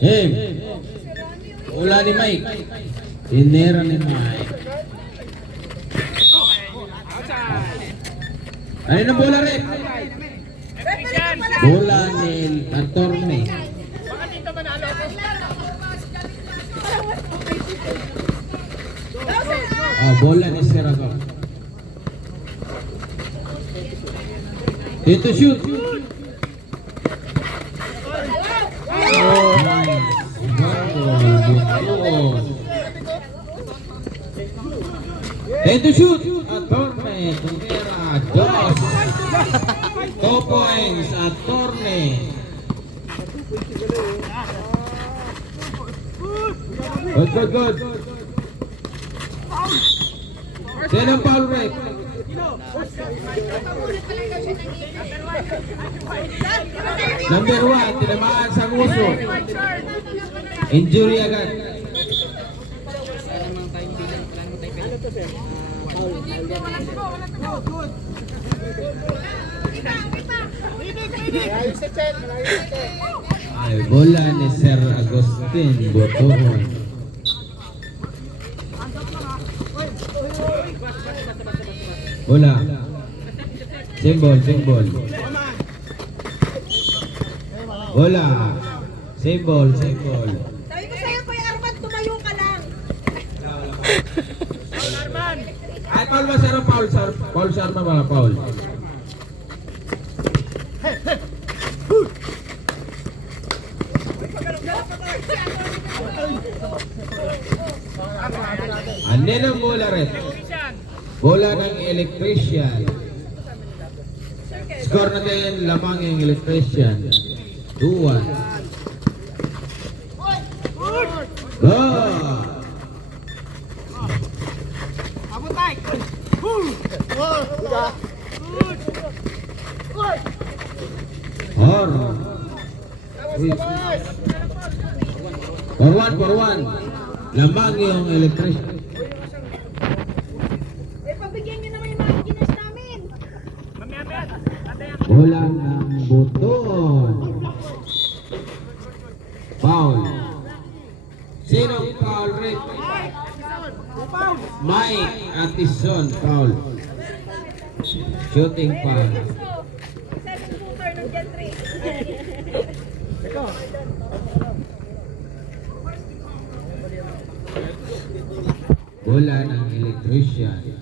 Game. Bola ni Mike. Tinira ni Mike. Ano na bola rin? Bola ni Antorme. Bola ni Serago. Dito shoot. Dito shoot. Antorme. Tumira. Dos. 2 points. Antorme. Good. Sino ang foul rate? Number 1, tinamaan sa nguso. Injury agad. Ay, bola ni Sir Agustin Botohon. Bola. Symbol. Bola. Symbol. Sabi ko sa'yo, Kuya Arman, tumayo ka lang. Ay, Paul ba sir? Paul sir na ba? Paul. Andin ang bola rin. Bola ng electrician. Score natin lamang yung electrician. 2-1. Go! Horror. For one. Lamang yung electrician. Pabigyan nyo naman yung mga ginas namin. Bola ng buton. Foul. Sinong foul rate? Mike Atison foul. Shooting foul. Bola ng electrician.